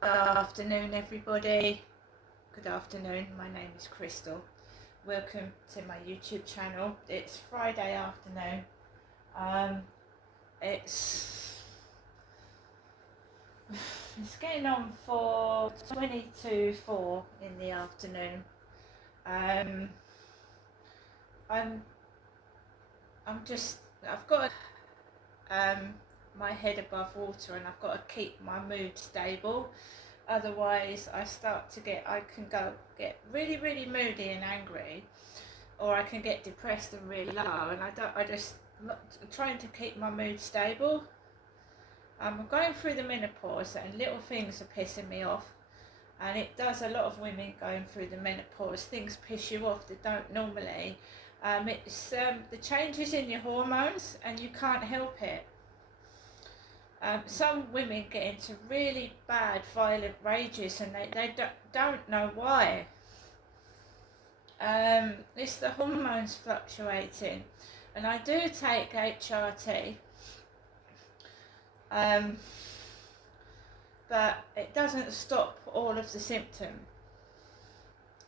Good afternoon, everybody. Good afternoon. My name is Crystal. Welcome to my YouTube channel. It's Friday afternoon. It's getting on for 22:04 in the afternoon. I'm I've got my head above water, and I've got to keep my mood stable. Otherwise, I can get really moody and angry, or I can get depressed and really low. And I just trying to keep my mood stable. I'm going through the menopause, and little things are pissing me off. And it does a lot of women going through the menopause. Things piss you off that don't normally. It's the changes in your hormones, and you can't help it. Some women get into really bad, violent rages, and they don't know why. It's the hormones fluctuating, and I do take HRT, but it doesn't stop all of the symptoms.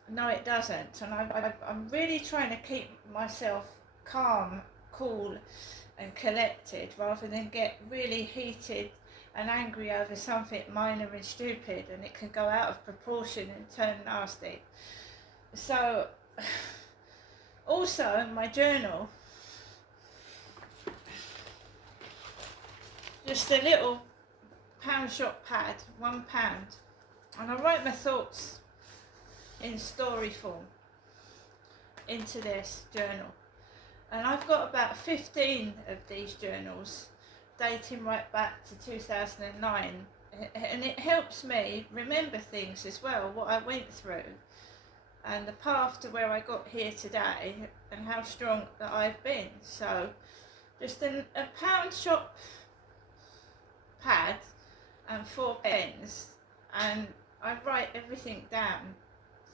No, it doesn't, and I'm really trying to keep myself calm, cool and collected, rather than get really heated and angry over something minor and stupid, and it can go out of proportion and turn nasty. So also in my journal, just a little pound shop pad, £1, and I write my thoughts in story form into this journal. And I've got about 15 of these journals dating right back to 2009, and it helps me remember things as well, what I went through and the path to where I got here today, and how strong that I've been. So just a pound shop pad and 4 pens, and I write everything down,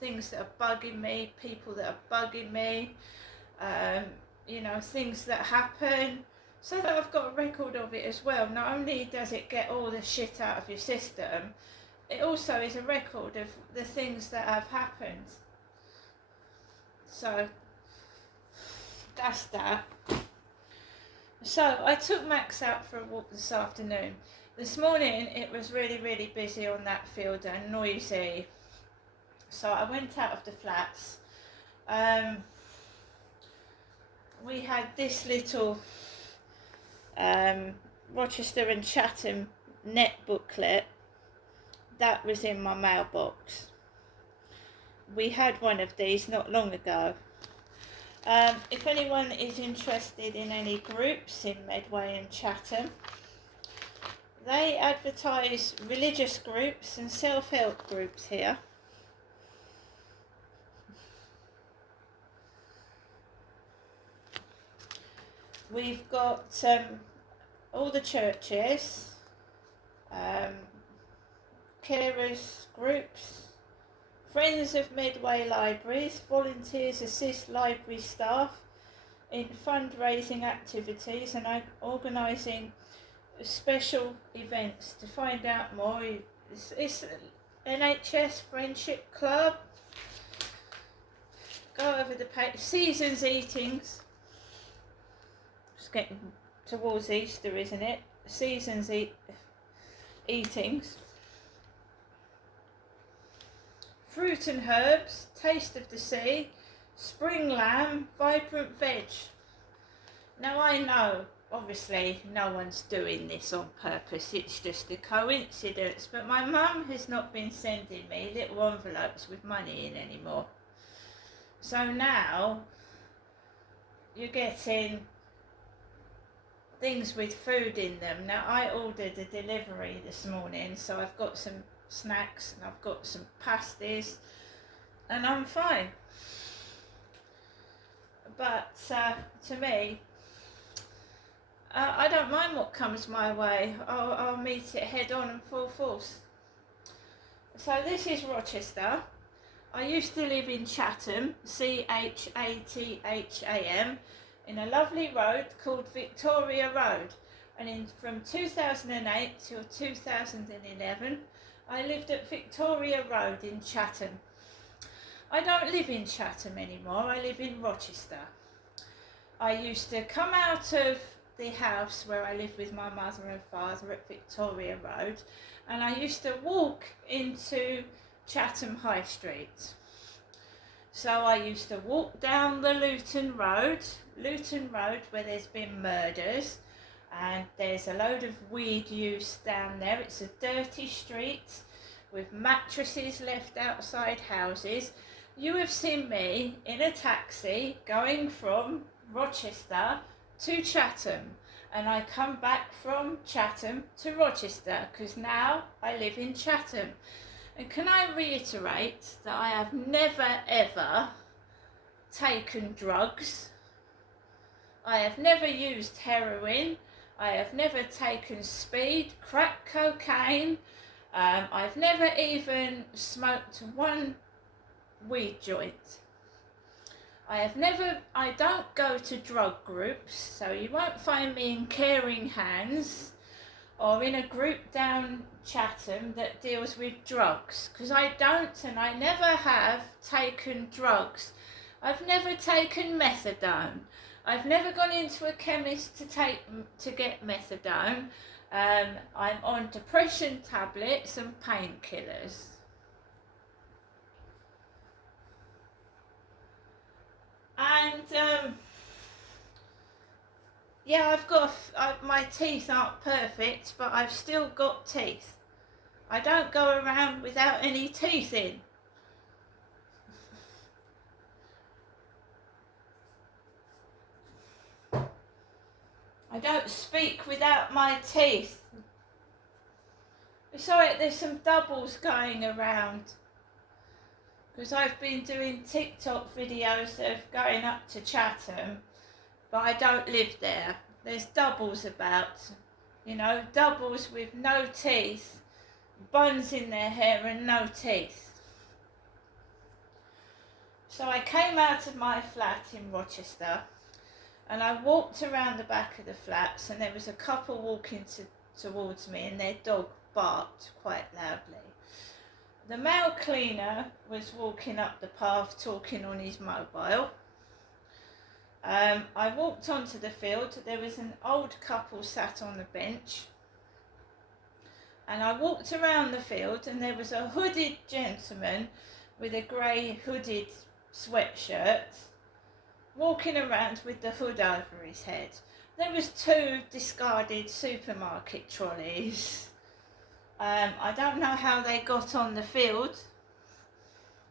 things that are bugging me, people that are bugging me, things that happen, so that I've got a record of it as well. Not only does it get all the shit out of your system, it also is a record of the things that have happened. So that's that. So I took Max out for a walk this afternoon. This morning it was really busy on that field and noisy, so I went out of the flats. We had this little Rochester and Chatham net booklet that was in my mailbox. We had one of these not long ago. If anyone is interested in any groups in Medway and Chatham, they advertise religious groups and self-help groups here. We've got all the churches, carers groups, Friends of Medway Libraries. Volunteers assist library staff in fundraising activities and organising special events. To find out more, it's NHS Friendship Club. Go over the page. Seasons Eatings. It's getting towards Easter, isn't it? Seasons Eatings. Fruit and Herbs, Taste of the Sea, Spring Lamb, Vibrant Veg. Now I know, obviously, no one's doing this on purpose, it's just a coincidence, but my mum has not been sending me little envelopes with money in anymore. So now you're getting things with food in them. Now I ordered a delivery this morning, so I've got some snacks and I've got some pasties, and I'm fine. But to me, I don't mind what comes my way. I'll meet it head on and full force. So this is Rochester. I used to live in Chatham, Chatham, in a lovely road called Victoria Road. And from 2008 till 2011, I lived at Victoria Road in Chatham. I don't live in Chatham anymore, I live in Rochester. I used to come out of the house where I lived with my mother and father at Victoria Road, and I used to walk into Chatham High Street. So I used to walk down the Luton Road where there's been murders, and there's a load of weed use down there. It's a dirty street with mattresses left outside houses. You have seen me in a taxi going from Rochester to Chatham, and I come back from Chatham to Rochester because now I live in Chatham. And can I reiterate that I have never ever taken drugs. I have never used heroin. I have never taken speed, crack cocaine. I've never even smoked one weed joint. I don't go to drug groups, so you won't find me in Caring Hands or in a group down Chatham that deals with drugs, because I don't and I never have taken drugs. I've never taken methadone. I've never gone into a chemist to get methadone. I'm on depression tablets and painkillers. And yeah, my teeth aren't perfect, but I've still got teeth. I don't go around without any teeth in. I don't speak without my teeth. Sorry, there's some doubles going around, because I've been doing TikTok videos of going up to Chatham, but I don't live there. There's doubles about, doubles with no teeth, buns in their hair and no teeth. So I came out of my flat in Rochester and I walked around the back of the flats, and there was a couple walking towards me and their dog barked quite loudly. The male cleaner was walking up the path talking on his mobile. I walked onto the field. There was an old couple sat on the bench. And I walked around the field, and there was a hooded gentleman with a grey hooded sweatshirt walking around with the hood over his head. There was 2 discarded supermarket trolleys. I don't know how they got on the field,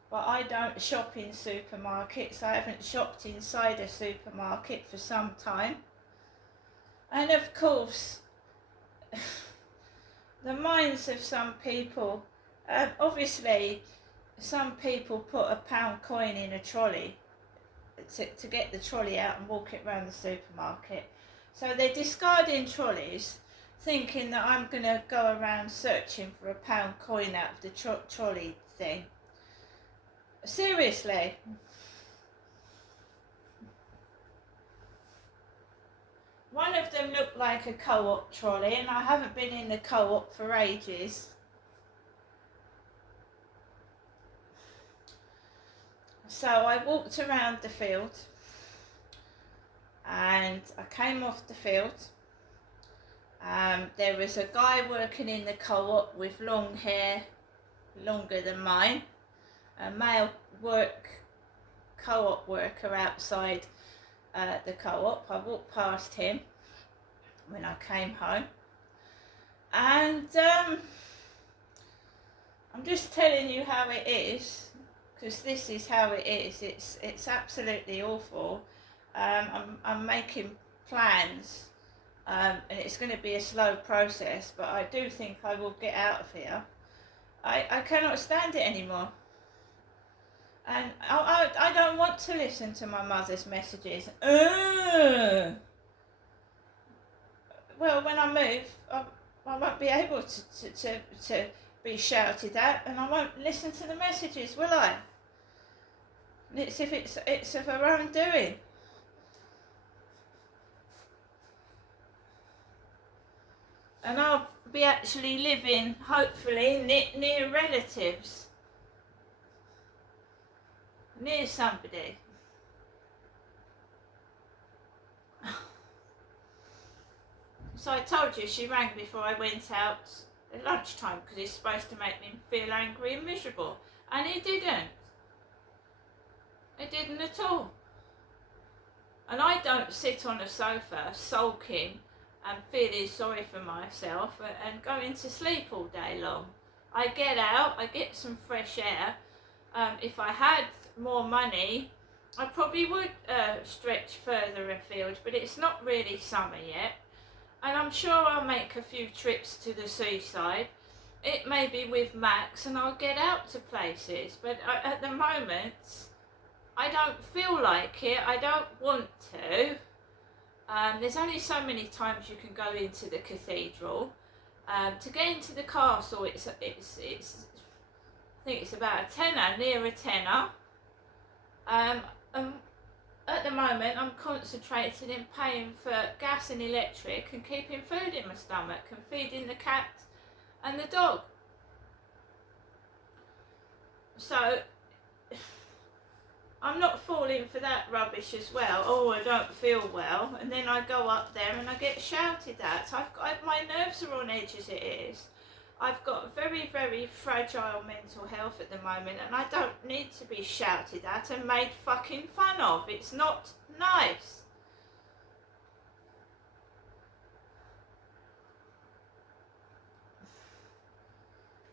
but I don't shop in supermarkets. I haven't shopped inside a supermarket for some time. And of course, the minds of some people, obviously some people put a £1 coin in a trolley to get the trolley out and walk it around the supermarket. So they're discarding trolleys, thinking that I'm going to go around searching for a £1 coin out of the trolley thing. Seriously. One of them looked like a Co-op trolley, and I haven't been in the Co-op for ages. So I walked around the field, and I came off the field. There was a guy working in the Co-op with long hair, longer than mine, a male Co-op worker outside the Co-op. I walked past him when I came home, and I'm just telling you how it is, because this is how it is. It's absolutely awful. I'm making plans, and it's going to be a slow process, but I do think I will get out of here. I cannot stand it anymore. And I don't want to listen to my mother's messages. Well, when I move, I won't be able to be shouted at, and I won't listen to the messages, will I? It's of her own doing. And be actually living, hopefully, near relatives, near somebody. So I told you she rang before I went out at lunchtime because it's supposed to make me feel angry and miserable, and it didn't. It didn't at all. And I don't sit on a sofa sulking and feeling sorry for myself and going to sleep all day long. I get out, I get some fresh air. If I had more money, I probably would stretch further afield, but it's not really summer yet. And I'm sure I'll make a few trips to the seaside. It may be with Max and I'll get out to places, but at the moment, I don't feel like it. I don't want to. There's only so many times you can go into the cathedral. To get into the castle, it's I think it's about a tenner, near a tenner. At the moment, I'm concentrating in paying for gas and electric and keeping food in my stomach and feeding the cat and the dog. So I'm not falling for that rubbish as well. Oh, I don't feel well, and then I go up there and I get shouted at. My nerves are on edge as it is. I've got very, very fragile mental health at the moment, and I don't need to be shouted at and made fucking fun of. It's not nice.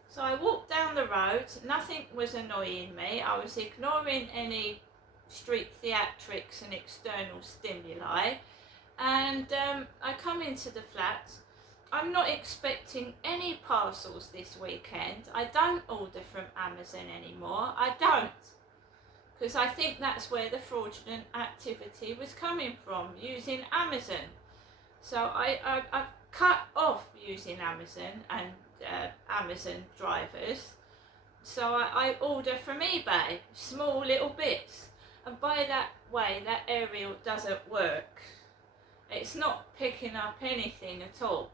So I walked down the road, nothing was annoying me. I was ignoring any street theatrics and external stimuli, and I come into the flat. I'm not expecting any parcels this weekend. I don't order from Amazon anymore. I don't, because I think that's where the fraudulent activity was coming from, using Amazon. So I've cut off using Amazon and Amazon drivers. So I order from eBay, small little bits, and by that way that aerial doesn't work. It's not picking up anything at all.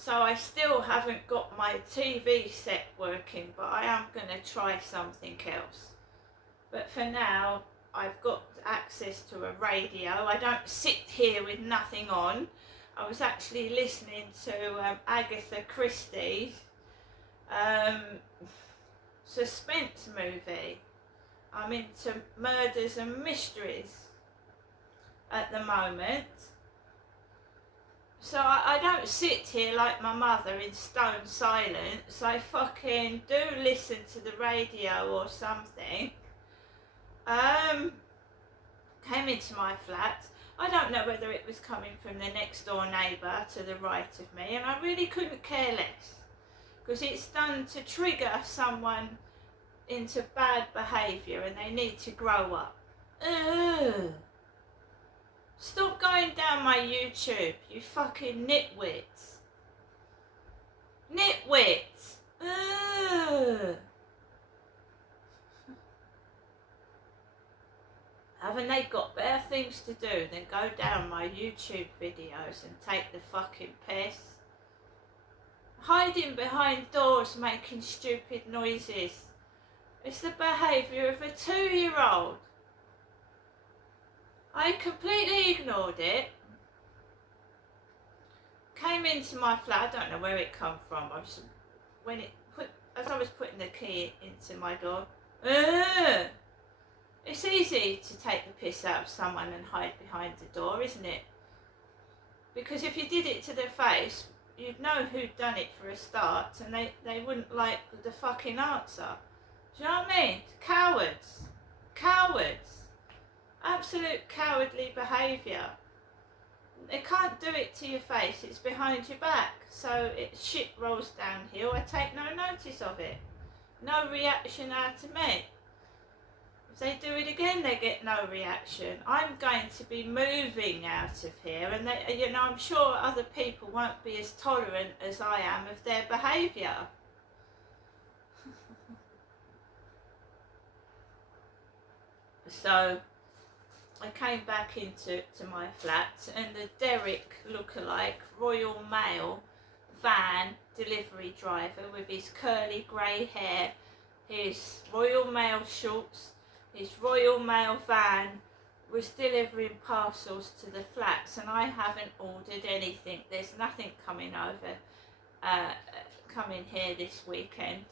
So I still haven't got my TV set working, but I am going to try something else. But for now, I've got access to a radio. I don't sit here with nothing on. I was actually listening to Agatha Christie's suspense movie. I'm into murders and mysteries at the moment. So I don't sit here like my mother in stone silence. I fucking do listen to the radio or something. Came into my flat. I don't know whether it was coming from the next door neighbour to the right of me, and I really couldn't care less, because it's done to trigger someone into bad behaviour and they need to grow up. Ugh. Stop going down my YouTube, you fucking nitwits. Nitwits! Ugh. Haven't they got better things to do than go down my YouTube videos and take the fucking piss? Hiding behind doors making stupid noises. It's the behaviour of a 2-year-old. I completely ignored it. Came into my flat, I don't know where it come from. As I was putting the key into my door. It's easy to take the piss out of someone and hide behind the door, isn't it? Because if you did it to their face, you'd know who'd done it for a start, and they wouldn't like the fucking answer. Do you know what I mean? Cowards. Cowards. Absolute cowardly behaviour. They can't do it to your face, it's behind your back. So shit rolls downhill, I take no notice of it. No reaction out of me. If they do it again, they get no reaction. I'm going to be moving out of here, and I'm sure other people won't be as tolerant as I am of their behaviour. So I came back into my flat, and the Derek lookalike Royal Mail van delivery driver with his curly grey hair, his Royal Mail shorts, his Royal Mail van was delivering parcels to the flats, and I haven't ordered anything. There's nothing coming here this weekend.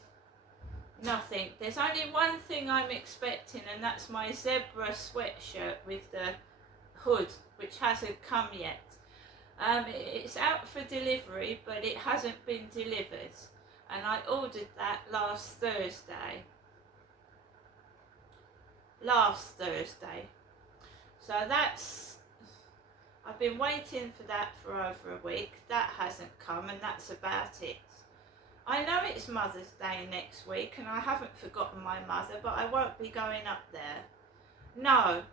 Nothing. There's only one thing I'm expecting, and that's my zebra sweatshirt with the hood, which hasn't come yet. It's out for delivery, but it hasn't been delivered, and I ordered that last Thursday. So I've been waiting for that for over a week. That hasn't come, and that's about it. I know it's Mother's Day next week, and I haven't forgotten my mother, but I won't be going up there. No.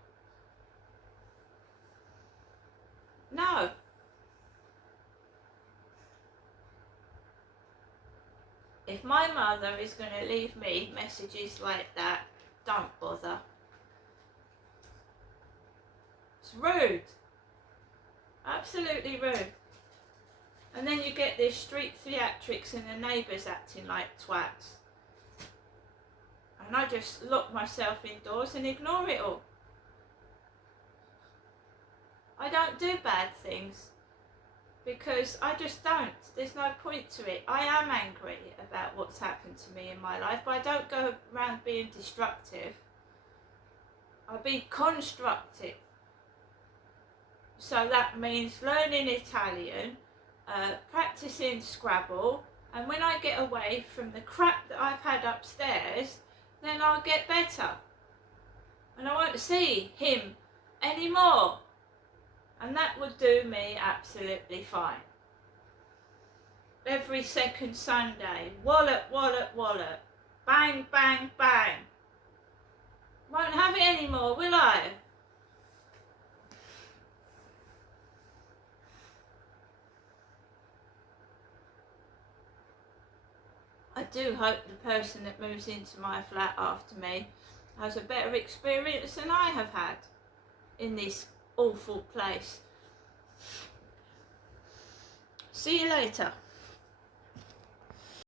If my mother is going to leave me messages like that, don't bother. It's rude. Absolutely rude. And then you get this street theatrics and the neighbours acting like twats. And I just lock myself indoors and ignore it all. I don't do bad things because I just don't. There's no point to it. I am angry about what's happened to me in my life, but I don't go around being destructive. I be constructive. So that means learning Italian, practicing Scrabble, and when I get away from the crap that I've had upstairs, then I'll get better. And I won't see him anymore. And that would do me absolutely fine. Every second Sunday, wallop, wallop, wallop, bang, bang, bang. Won't have it anymore, will I? I do hope the person that moves into my flat after me has a better experience than I have had in this awful place. See you later.